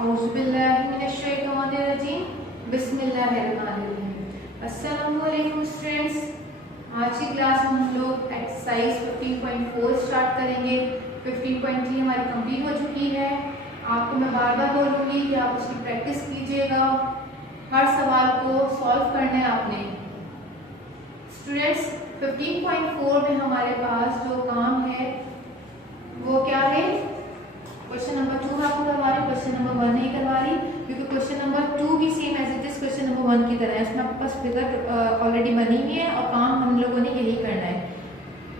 औज़ुबिल्लाहिमिनश्शैतानिर्रजीम बिस्मिल्लाहिर्रहमानिर्रहीम। अस्सलामुअलैकुम स्टूडेंट्स, आज की क्लास में हम लोग एक्सरसाइज 15.4 स्टार्ट करेंगे। 15.3 हमारी कंप्लीट हो चुकी है। आपको मैं बार बार बोलूँगी कि आप उसकी प्रैक्टिस कीजिएगा। हर सवाल को सॉल्व करना है आपने। स्टूडेंट्स 15.4 में हमारे पास जो काम है वो क्या है? क्वेश्चन नंबर 2 आपको करवा रही, क्वेश्चन नंबर 1 नहीं करवा रही, क्योंकि क्वेश्चन नंबर 2 भी same as it is question number 1 की तरह है। इसमें आपके पास फिगर ऑलरेडी बनी हुई है और काम हम लोगों ने यही करना है।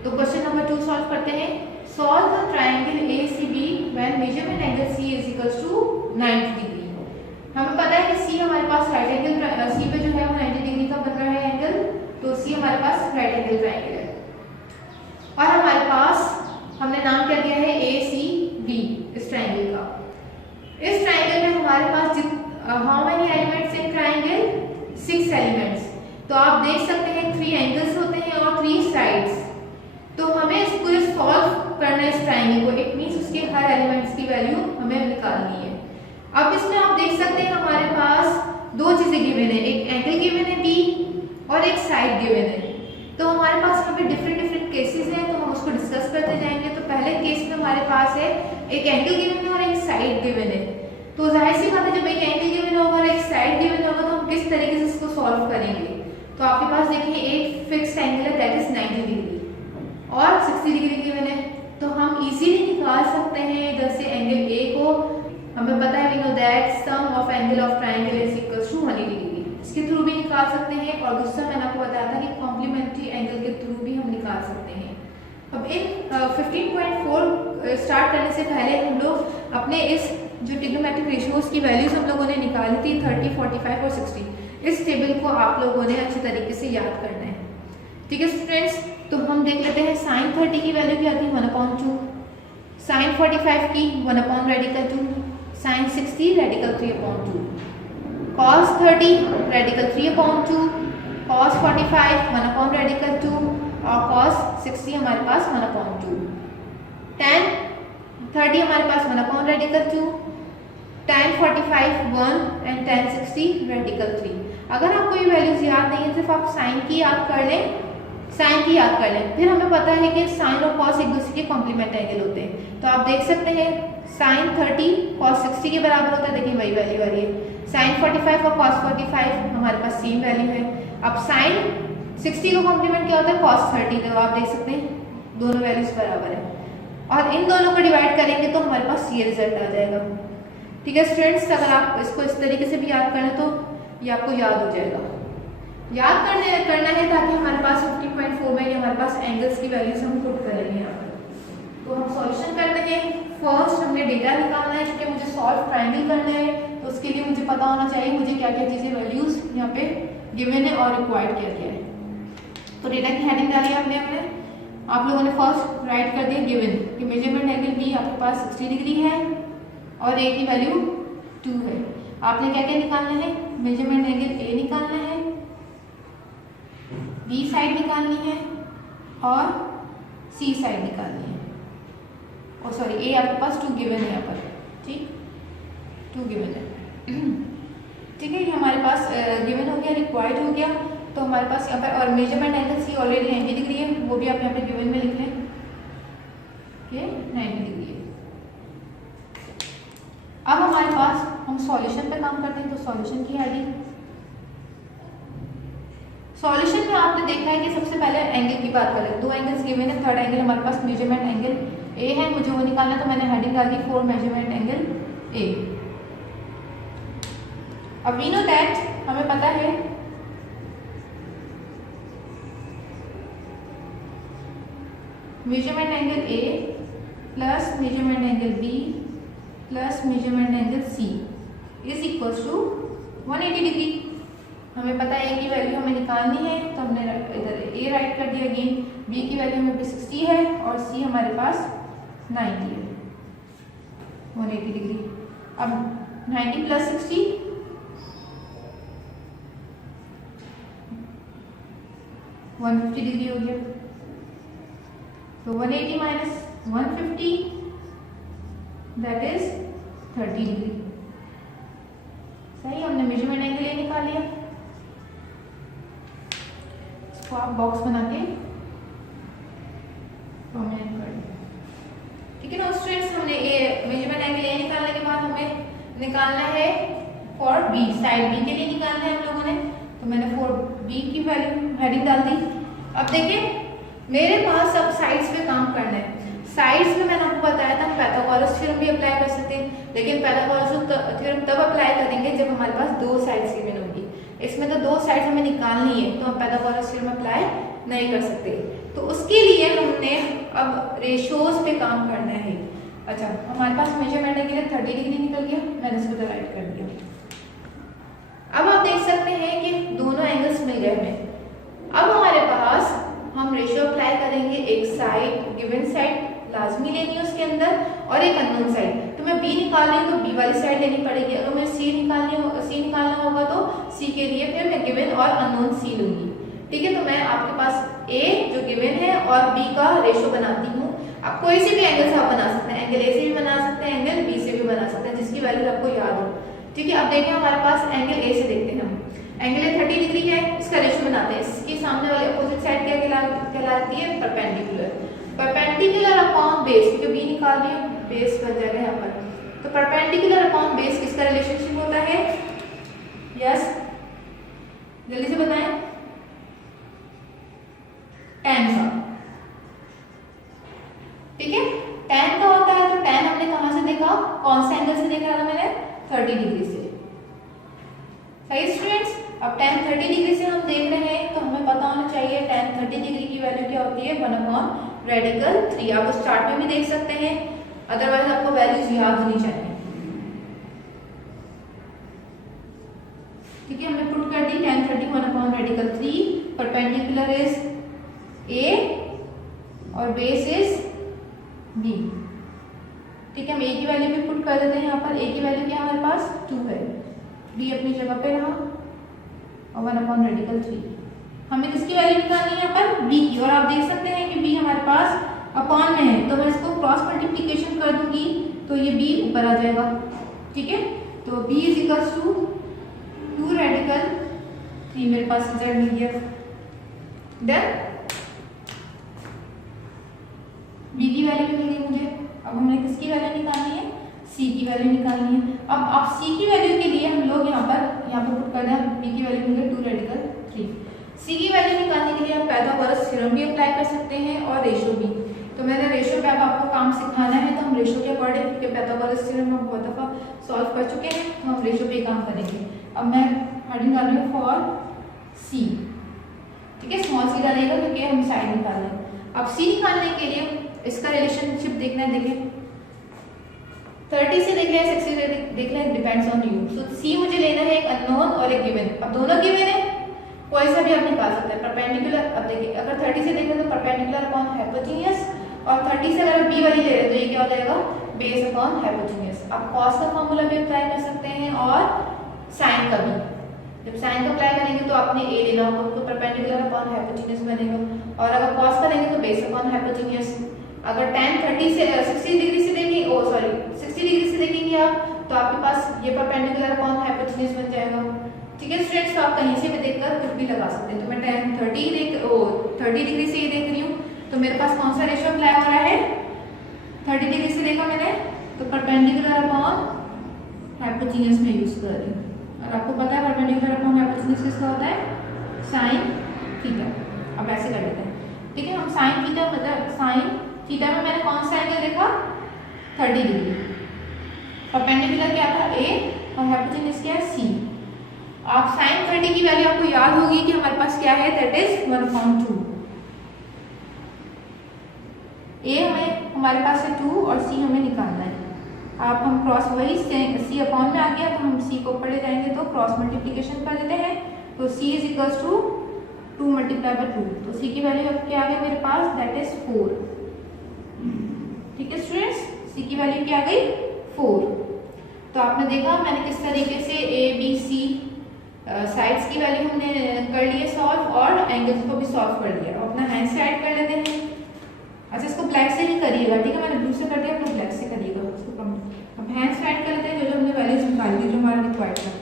तो क्वेश्चन नंबर 2 सॉल्व करते हैं। Solve the triangle ACB when measurement angle C is equals to 90 degree. हमें पता है कि C हमारे पास राइट एंगल, C पे जो है वो 90 डिग्री का बन रहा है एंगल, तो C हमारे पास राइट एंगल ट्रायंगल है। और हमारे पास हमने नाम क्या दिया है ACB इस ट्रायंगल का। इस ट्रायंगल में हमारे पास how many elements in triangle? 6 elements. तो आप देख सकते हैं 3 एंगल्स होते हैं और 3 साइड्स। तो हमें इसको सॉल्व करना है इस ट्रायंगल को। इट मींस उसके हर एलिमेंट्स की वैल्यू हमें निकालनी है। अब इसमें आप देख सकते हैं हमारे पास दो चीजें गिवन है, एक एंगल गिवन है B और एक साइड गिवन है। तो हमारे पास यहाँ पे डिफरेंट केसेस हैं, तो हम उसको डिस्कस करते जाएंगे। तो पहले केस में हमारे पास है एक एंगल गिवन है और एक साइड गिवन है। तो जाहिर सी बात है जब एक एंगल गिवन होगा और एक साइड गिवन होगा तो हम किस तरीके से इसको सॉल्व करेंगे। तो आपके पास देखिए एक फिक्स्ड एंगल है दैट इज 90 डिग्री और 60 डिग्री गिवन है। तो हम इजीली निकाल सकते हैं इधर से एंगल A को। हमें पता है we know that sum of angle of triangle is equals to 180 degree. इसके थ्रू भी निकाल सकते हैं और दूसरा मैंने आपको बताया था कि कॉम्प्लीमेंट्री एंगल के थ्रू भी हम निकाल सकते हैं। अब इन 15.4 स्टार्ट करने से पहले हम लोग अपने इस जो ट्रिग्नोमेट्रिक रेशियोज की वैल्यूज हम लोगों ने निकाली थी 30, 45 और 60, इस टेबल को आप लोगों ने अच्छे तरीके से याद करना है। ठीक है स्टूडेंट्स, तो हम देख लेते हैं। साइन 30 की वैल्यू क्या थी? 1/2। साइन 45 की 1/2, sine 60 radical 3/2, cos 30 radical 3/2, cos 45 1/2 और cos 60 हमारे पास 1/2, tan 30 हमारे पास 1/2, tan 45 1 एंड tan 60 रेडिकल 3। अगर आपको ये वैल्यूज याद नहीं है सिर्फ आप साइन की याद कर लें, साइन की याद कर लें। फिर हमें पता है कि साइन और कॉस एक दूसरे के कॉम्प्लीमेंट एंगल होते हैं। तो आप देख सकते हैं साइन 30 cos 60 के बराबर होता है। देखिए वही वैल्यू आ रही है। साइन 45 और cos 45 हमारे पास सेम वैल्यू है। अब साइन 60 का कॉम्प्लीमेंट क्या होता है? cos 30। तो आप देख सकते हैं दोनों वैल्यूज बराबर है और इन दोनों को डिवाइड करेंगे तो हमारे पास ये रिजल्ट आ जाएगा। ठीक है स्टूडेंट्स, अगर आप इसको इस तरीके से भी याद करें तो ये आपको याद हो जाएगा। याद करना है ताकि हमारे पास 15.4 में हमारे पास एंगल्स की वैल्यूज हम पुट करेंगे यहाँ पर। तो हम सॉल्यूशन करते हैं। फर्स्ट हमने डेटा निकालना है क्योंकि मुझे सॉल्व ट्रायंगल करना है। तो उसके लिए मुझे पता होना चाहिए मुझे क्या क्या चीज़ें वैल्यूज यहाँ पे गिवन है और रिक्वायर्ड क्या क्या है। तो डेटा की हेडिंग डाली आपने आप लोगों ने फर्स्ट राइट कर दिया गिवन कि मेजरमेंट एंगल B आपके पास 60 डिग्री है और A की वैल्यू 2 है। आपने क्या क्या निकालना है? मेजरमेंट एंगल A निकालना है, B साइड निकालनी है और C साइड निकालनी है। और सॉरी A आपके पास 2 गिवन है यहाँ पर। ठीक, 2 गिवन है। ठीक है, ये हमारे पास गिवन हो गया, रिक्वायर्ड हो गया। तो हमारे पास यहाँ पर और measurement angle C already 90 degree है, वो भी आप यहाँ पे गिवन में लिख लें कि 90 डिग्री है। अब हमारे पास हम सॉल्यूशन पे काम करते हैं। तो सॉल्यूशन की हेडिंग, सॉल्यूशन में आपने देखा है कि सबसे पहले एंगल की बात करें। 2 एंगल्स गिवन है, थर्ड एंगल हमारे पास मेजरमेंट एंगल A है, मुझे वो निकालना है। तो मैंने हेडिंग डाल दी फॉर मेजरमेंट एंगल A। अब वी नो दैट हमें पता है measurement angle A plus measurement angle B plus measurement angle C is equal to 180 degree. हमें पता है A की वैल्यू हमें निकालनी है, तो हमने इधर A राइट कर दिया अगेन। B की वैल्यू हमें 60 है और C हमारे पास 90 है, 180 डिग्री। अब 90 प्लस 60 150 डिग्री हो गया। तो 180 माइनस 150 दैट इज 30 डिग्री। लिया, इसको आप बॉक्स बना के प्रोमिनेंट कर दिया। ठीक है ना स्टूडेंट्स, हमने ए मेजरमेंट एंगल ए निकालने के बाद हमें निकालना है फॉर बी, साइड बी के लिए निकालना है हम लोगों ने। तो मैंने फॉर बी की वैल्यू हेडिंग डाल दी। अब देखिए मेरे पास अब साइड्स पे काम करना है। साइड्स में मैंने आपको बताया था पाइथागोरस थ्योरम भी अप्लाई कर सकते हैं, लेकिन पाइथागोरस थ्योरम तब अप्लाई करेंगे जब हमारे पास दो साइड्स गिवन होंगी। इसमें तो दो साइड्स हमें निकालनी है, तो हम पाइथागोरस थ्योरम अप्लाई नहीं कर सकते। तो उसके लिए हमने अब रेशियोज पे काम करना है। अच्छा, हमारे पास मेजरमेंट के लिए 30 डिग्री निकल गया, मैंने इसको राइट कर दिया। अब आप देख सकते हैं कि दोनों एंगल्स मिल गए हमें। अब हमारे पास हम रेशियो अप्लाई करेंगे, एक साइड गिवन साइड लाजमी लेनी है उसके अंदर, और एक अननोन साइड। तो मैं बी निकाल रही हूँ तो बी वाली साइड लेनी पड़ेगी। अगर मुझे सी निकालना होगा तो सी के लिए फिर मैं गिवन और अननोन सी लूंगी। ठीक है, तो मैं आपके पास ए जो गिवन है और बी का रेशियो बनाती हूँ। आप कोई से भी एंगल से आप बना सकते हैं, एंगल ए से भी बना सकते हैं, एंगल बी से भी बना सकते हैं, जिसकी वैल्यू आपको याद हो। ठीक है, अब देखिए हमारे पास एंगल ए से देखते हैं हम। एंगल ए 30 डिग्री है, इसका रेशियो बनाते हैं। इसके सामने वाली अपोजिट साइड क्या कहलाती है? परपेंडिकुलर। परपेंडिकुलर अपॉन बेस, क्योंकि बी निकाल दिया, बेस बच जाएगा यहाँ पर। तो परपेंडिकुलर अपॉन बेस किसका रिलेशनशिप होता है? यस, जल्दी से बताएं। tan का। ठीक है, tan का होता है। तो tan हमने कहां से देखा? कौन से एंगल से देखा था मैंने? 30 डिग्री से। सही स्टूडेंट्स, अब tan 30 डिग्री से हम देख रहे हैं तो हमें पता होना चाहिए tan 30 डिग्री की वैल्यू क्या होती है? 1 रेडिकल 3। आप उस चार्ट में भी देख सकते हैं, अदरवाइज आपको वैल्यूज याद होनी चाहिए। ठीक है, हमने पुट कर दी tan 30 1 radical 3। Perpendicular is A और बेस इज B। ठीक है, हम A की वैल्यू भी पुट कर देते हैं यहाँ पर। A की वैल्यू क्या हमारे पास? 2 है। B अपनी जगह पे रहा और 1 रेडिकल 3। हमें किसकी वैल्यू निकालनी है यहाँ पर? B की। और आप देख सकते हैं कि B हमारे पास अपॉन में है, तो मैं इसको क्रॉस मल्टीप्लीकेशन कर दूंगी तो ये B ऊपर आ जाएगा। ठीक है, तो B is equals to 2 radical 3। मेरे पास रिजल्ट मिल गया। डन। B की वैल्यू भी मिल गई मुझे। अब हमने किसकी वैल्यू निकालनी है? C की वैल्यू निकालनी है। अब आप C की वैल्यू के लिए हम लोग यहाँ पर पुट कर दें। B की वैल्यू मिल गई 2 रेडिकल 3। C की वैल्यू निकालने के लिए आप पाइथागोरस थ्योरम भी अप्लाई कर सकते हैं और रेशियो भी। तो मैंने रेशियो पे अब आपको काम सिखाना है, तो हम रेशियो के अकॉर्डिंग, क्योंकि पाइथागोरस थ्योरम हम बहुत दफा सॉल्व कर चुके हैं, तो हम रेशियो पे काम करेंगे। अब मैं हेडिंग डाल रही हूँ फॉर C। ठीक है, स्मॉल c डालेगा क्योंकि हम साइड निकाल रहे हैं। अब C निकालने के लिए इसका रिलेशनशिप देखना है। देखिए 30 से देख लिया, 60 से देख लिया, डिपेंड्स ऑन यू। तो C मुझे लेना है एक अननोन और एक गिवन। अब दोनों गिवन है, कोई सा भी आप निकाल सकते हैं। परपेंडिकुलर, अब देखिए अगर 30 से देखें तो परपेंडिकुलर अपॉन हाइपोटेन्यूज, और 30 से अगर B वाली ले रहे हैं तो ये क्या हो जाएगा? Base upon hypotenuse. आप cos का फॉर्मूला भी अप्लाई कर सकते हैं और sin का भी। जब sin का अप्लाई करेंगे तो आपने A लेना होगा, तो परपेंडिकुलर अपॉन हाइपोटेन्यूज बनेगा, और अगर cos का लेंगे तो बेस अपॉन हाइपोटेन्यूज। अगर tan 30 से 60 डिग्री से देखेंगे, 60 डिग्री से देखेंगे आप, तो आपके पास ये परपेंडिकुलर अपॉन हाइपोटेन्यूज बन जाएगा। ठीक है स्टूडेंट्स, तो आप कहीं से भी देखकर कुछ भी लगा सकते हैं। तो मैं tan 30 डिग्री से ये देख रही हूँ, तो मेरे पास कौन सा रेशियो अप्लाई हो रहा है? 30 डिग्री से देखा मैंने, तो परपेंडिकुलर अपॉन हाइपोटेन्यूज में यूज कर रही हूँ। और आपको पता है परपेंडिकुलर अपॉन हाइपोटेन्यूज किसका होता है? sin theta. अब ऐसे कर लेते हैं। ठीक है, हम sin थीटा मतलब sin थीटा में मैंने कौन सा एंगल देखा? 30 डिग्री। परपेंडिकुलर क्या था? A और हाइपोटेन्यूज क्या है? C। आप sin 30 की वैल्यू आपको याद होगी कि हमारे पास क्या है? That is 1/2। A हमारे पास है 2 और C हमें निकालना है। आप हम क्रॉस, वही C अपॉन में आ गया तो हम C को ऊपर ले जाएंगे तो क्रॉस मल्टीप्लीकेशन कर देते हैं। तो C is equals to 2 multiply by 2। तो C की वैल्यू अब क्या आ गई मेरे पास? That is 4। ठीक है स्टूडेंट्स, C की वैल्यू क्या आ गई? 4। तो आपने देखा मैंने किस तरीके से A B C साइड्स की वैल्यू हमने कर ली है सॉल्व, और एंगल्स को भी सॉल्व कर लिया। अपना हैंड से ऐड कर लेते हैं। अच्छा, इसको ब्लैक से ही करिएगा। ठीक है, मैंने ब्लू से कर दिया, ब्लैक से करिएगा उसको कम। अब हैंड से ऐड कर लेते हैं जो हमने वैल्यूज निकाली थी, जो हमारा रिक्वायर्ड था।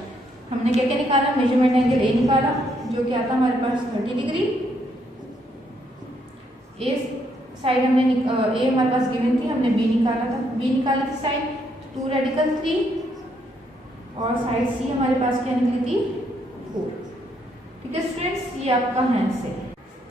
हमने क्या क्या निकाला, मेजरमेंट एंगल ए निकाला जो क्या था हमारे पास 30 डिग्री। ए साइड हमने ए हमारे पास गिवन थी, हमने बी निकाला था, बी निकाली थी साइड 2 रेडिकल 3 और साइड सी हमारे पास क्या निकली थी 4। ठीक है स्टूडेंट्स, ये आपका आंसर है।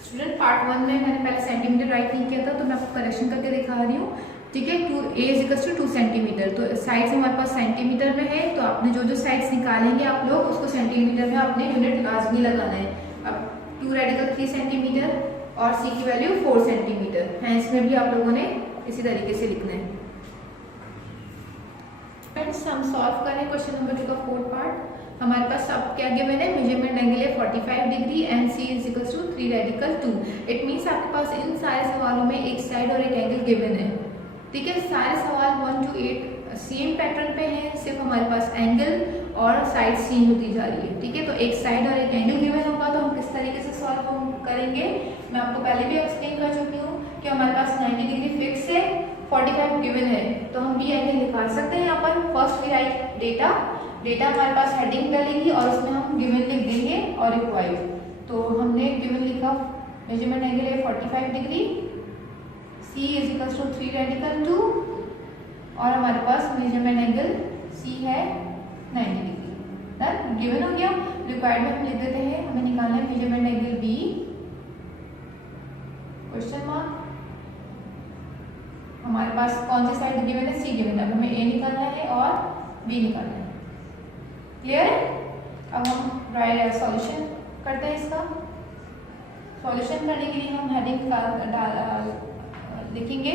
स्टूडेंट पार्ट 1 में मैंने पहले सेंटीमीटर राइट नहीं किया था तो मैं आपको करेक्शन करके दिखा रही हूँ। ठीक है, 2 सेंटीमीटर, तो साइड्स हमारे पास सेंटीमीटर में है, तो आपने जो जो साइड्स निकालेंगे आप लोग उसको सेंटीमीटर में आपने यूनिट लाजमी लगाना है। अब 2 रेडिकल 3 सेंटीमीटर और सी की वैल्यू 4 सेंटीमीटर है, इसमें भी आप लोगों ने इसी तरीके से लिखना है। फ्रेंड्स हम सॉल्व करें क्वेश्चन नंबर 2 का 4th पार्ट। हमारे पास सब क्या गिवन है, मेजरमेंट एंगल है 45 degree and C is equal to 3 radical 2। It means आपके पास इन सारे सवालों में एक साइड और एक एंगल गिवन है। ठीक है, सारे सवाल 1 to 8 सेम पैटर्न पे हैं, सिर्फ हमारे पास एंगल और साइड चेंज होती जा रही है। ठीक है, तो एक साइड और एक एंगल गिवन होगा तो हम किस तरीके से सॉल्व करेंगे, मैं आपको पहले भी एक्सप्लेन कर चुकी हूँ कि हमारे पास 90 डिग्री फिक्स है, 45 गिवन है, तो हम बी एंगल निकाल सकते हैं। यहाँ पर first we write data, data हमारे पास हेडिंग डलेगी और उसमें हम गिवन लिख देंगे और रिक्वायर्ड। तो हमने गिवन लिखा मेजरमेंट एंगल है 45 degree, C is equal to 3 radical 2 और हमारे पास मेजरमेंट एंगल C है 90 डिग्री। डन, गिवन हो गया। रिक्वायर्ड में हम लिख देते हैं, हमें निकालना है measurement angle B question mark. हमारे पास कौन सी साइड गिवन है, C गिवन है, हमें A निकालना है और B निकालना है। क्लियर है? अब हम सॉल्यूशन करते हैं इसका। सॉल्यूशन करने के लिए हम हेडिंग लिखेंगे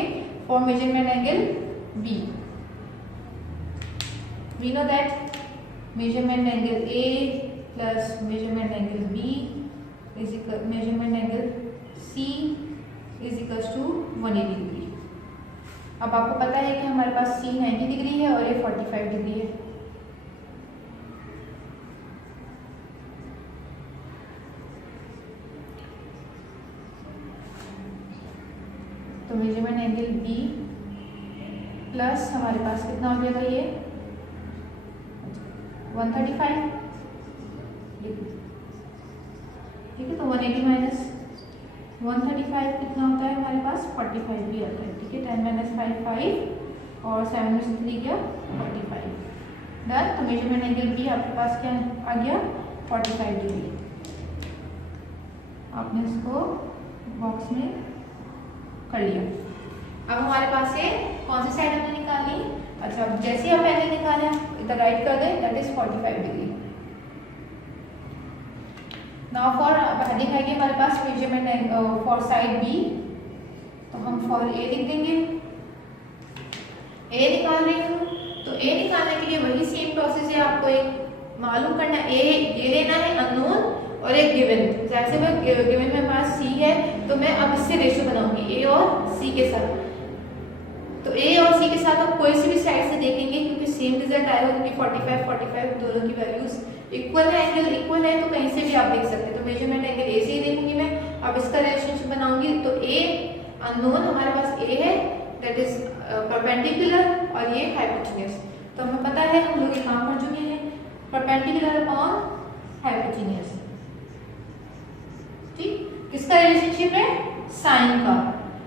for measurement angle B। We know that measurement angle A plus measurement angle B is equal measurement angle C is equals to 180 degree. अब आपको पता है कि हमारे पास C 90 डिग्री है और ये 45 डिग्री है। तो मेजरमेंट एंगल B प्लस हमारे पास कितना हो जाएगा, ये 135। ठीक है, तो 180 माइनस 135 कितना होता है हमारे पास 45 भी आता है। ठीक है, 10 माइनस 5 5 और 7 में से 3 गया 45। डन, तो मेजरमेंट एंगल B आपके पास क्या आ गया 45 डिग्री। आपने इसको बॉक्स में कर लिया। अब हमारे पास है कौन सी साइड हमने निकाली, अच्छा जैसे हम एंगल निकाले इधर राइट कर दें, that is 45 degree. Now for heading है कि हमारे पास measurement angle for side B, तो हम फॉर A लिख देंगे। A निकाल रही हूँ, तो A निकालने के लिए वही सेम प्रोसेस है, आपको एक मालूम करना A ये लेना है अननोन और एक गिवन। जैसे मैं गिवन में हमारा C है तो मैं अब इससे रेशियो बनाऊंगी A और C के साथ। तो A और C के साथ आप कोई सी भी साइड से देखेंगे क्योंकि सेम रिजल्ट आएगा, क्योंकि 45 45 दोनों की वैल्यूज इक्वल है, एंगल इक्वल है, तो कहीं से भी आप देख सकते हैं। तो मेजरमेंट एंगल A से ही देखूंगी मैं, अब इसका रिलेशनशिप बनाऊंगी। तो A अननोन हमारे पास A है, दैट इज परपेंडिकुलर और ये हाइपोटेन्यूज। तो हमें पता है, हम लोग ये काम कर चुके हैं, परपेंडिकुलर अपॉन हाइपोटेन्यूज। ठीक, किसका रिलेशनशिप है, साइन का।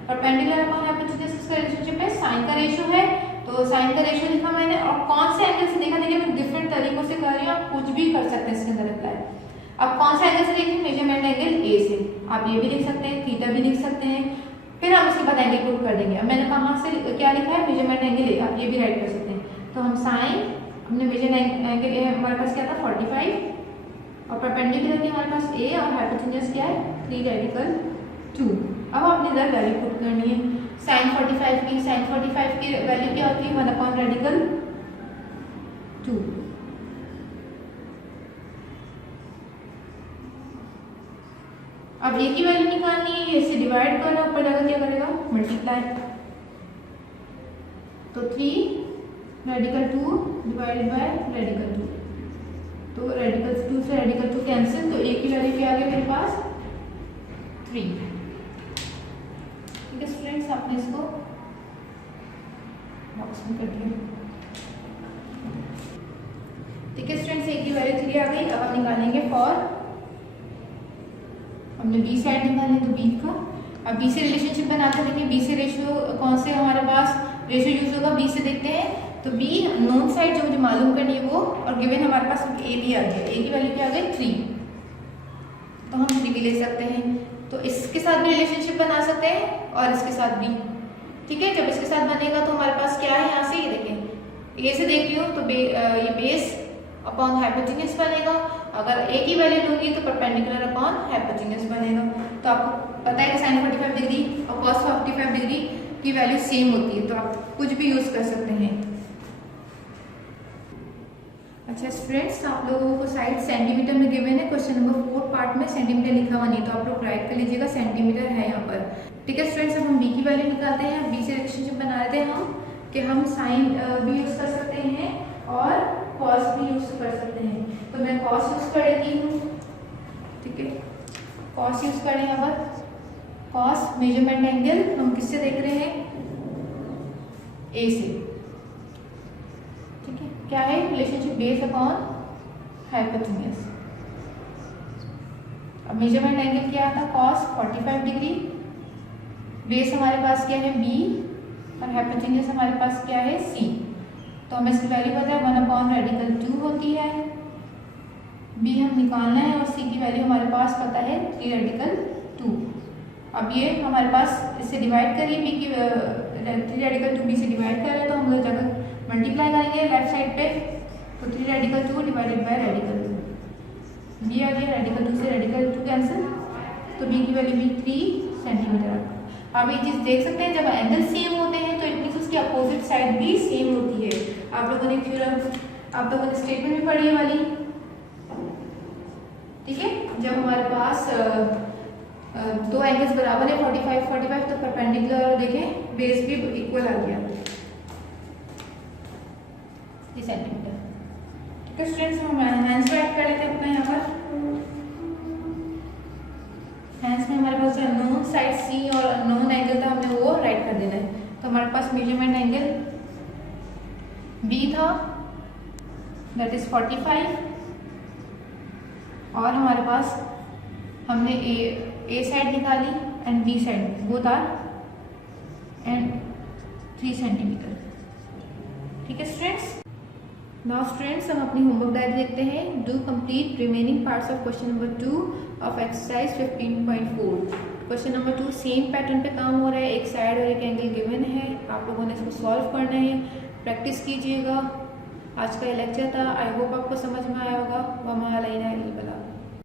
परपेंडिकुलर अपॉन हाइपोटेन्यूज किसका रिलेशनशिप है, साइन का रेशियो है। तो साइन का रेशियो लिखा मैंने, और कौन से एंगल से देखा, देखिए मैं डिफरेंट तरीकों से कर रही हूँ, आप कुछ भी कर सकते हैं इसके अंदर अप्लाई। अब कौन सा एंगल से देखें, मेजरमेंट एंगल A से, आप ये भी लिख सकते हैं, थीटा भी लिख सकते हैं, फिर हम उसके बाद एंगल पुट कर देंगे। अब मैंने कहाँ से क्या लिखा है, मेजरमेंट एंगल A, आप ये भी राइट कर सकते हैं। तो हम साइन, हमने मेजरमेंट एंगल A हमारे पास क्या था 45 और परपेंडिकुलर की हमारे पास A और हाइपोटेन्यूज क्या है 3 रेडिकल 2। अब आपने इधर वैल्यू पुट करनी है, साइन 45 की, साइन 45 की वैल्यू क्या होती है 1 अपॉन रेडिकल 2। अब A की वैल्यू निकालनी है, ये से डिवाइड करना, ऊपर जाकर क्या करेगा मल्टीप्लाई। तो 3 रेडिकल 2 डिवाइडेड बाय रेडिकल 2, तो रेडिकल 2 से रेडिकल 2 कैंसिल, तो A की वैल्यू क्या आ गई मेरे पास 3। ठीक है स्टूडेंट्स, आपने इसको बॉक्स में कर दिया। ठीक है स्टूडेंट्स, A की वैल्यू 3 डिग्री आ गई। अब हम निकालेंगे फॉर, हमने बी साइड निकाले तो बी का। अब बी से रिलेशनशिप बनाते हैं। देखिए बी से रेशियो कौन से हमारे पास रेशियो यूज होगा, बी से देखते हैं। तो बी नोन साइड जो मुझे मालूम करनी है वो, और गिवन हमारे पास ए भी आ गया। ए की वैल्यू क्या आ गई 3, तो हम 3 भी ले सकते हैं। तो इसके साथ भी रिलेशनशिप बना सकते हैं और इसके साथ भी। ठीक है, जब इसके साथ बनेगा तो हमारे पास क्या है, यहाँ से ये देखें, ए से देख रही हूँ तो ये बेस अपॉन हाइपोटेन्यूज बनेगा। अगर ए की वैल्यू लूंगी तो परपेंडिकुलर अपॉन हाइपोटेन्यूज बनेगा। तो आपको पता है कि साइन 45 डिग्री और कॉस 45 डिग्री की वैल्यू सेम होती है, तो आप कुछ भी यूज कर सकते हैं। अच्छा स्टूडेंट्स, आप लोगों को साइड सेंटीमीटर में गिवन है। क्वेश्चन नंबर 4 पार्ट में सेंटीमीटर लिखा हुआ नहीं, तो आप लोग राइट कर लीजिएगा, सेंटीमीटर है यहाँ पर। ठीक है स्टूडेंट्स, अब हम बी की वैल्यू निकालते हैं। बी से रिलेशनशिप बना रहे थे हम कि हम साइन भी यूज कर सकते हैं और कॉस भी यूज कर सकते हैं। तो मैं कॉस यूज कर लेती हूँ। ठीक है, कॉस यूज करें यहाँ पर। कॉस मेजरमेंट एंगल हम किससे देख रहे हैं, ए से। ठीक है, क्या है रिलेशनशिप, बेस अपॉन हाइपोटेन्यूज। अब मेजरमेंट एंगल क्या था, कॉस 45 डिग्री। बेस हमारे पास क्या है बी और हाइपोटेन्यूज हमारे पास क्या है सी। तो हमें इसकी वैल्यू पता है 1 अपॉन रेडिकल 2 होती है। बी हम निकालना है और सी की वैल्यू हमारे पास पता है 3 रेडिकल 2। अब ये हमारे पास इससे डिवाइड करिए, बी की 3 रेडिकल 2 बी से डिवाइड कर रहे हैं तो हम लोग जगह मल्टीप्लाई करेंगे लेफ्ट साइड पे। तो 3 radical 2 divided by radical 2, B आ गया। रेडिकल 2 से रेडिकल 2 कैंसिल, तो बी की वैल्यू भी 3 सेंटीमीटर। आप ये चीज देख सकते हैं, जब एंगल सेम होते हैं तो इट मींस उसकी अपोजिट साइड भी सेम होती है। आप लोगों ने थ्योरम, आप लोगों ने स्टेटमेंट भी पढ़ी है वाली। ठीक है, जब हमारे पास दो एंगल्स बराबर है 45 तो परपेंडिकुलर देखें बेस भी इक्वल आ गया 3 सेंटीमीटर। ठीक है स्टूडेंट्स, हम हैंड्स राइट कर लेते हैं अपना यहाँ पर। हैंड्स में हमारे पास अननोन साइड सी और अननोन एंगल था, हमने वो राइट कर देना है। तो हमारे पास मेजरमेंट एंगल बी था, दैट इज 45, और हमारे पास हमने ए साइड निकाली and B side, both are and 3 centimetre. ठीक है स्टूडेंट्स, नाउ स्टूडेंट्स हम अपनी होमवर्क डायरी देखते हैं। Do complete remaining parts of question number 2 of exercise 15.4। Question number 2 same pattern पे काम हो रहा है, एक साइड और एक एंगल गिवन है। आप लोगों ने इसको सॉल्व करना है, प्रैक्टिस कीजिएगा। आज का ये लेक्चर था, आई होप आपको समझ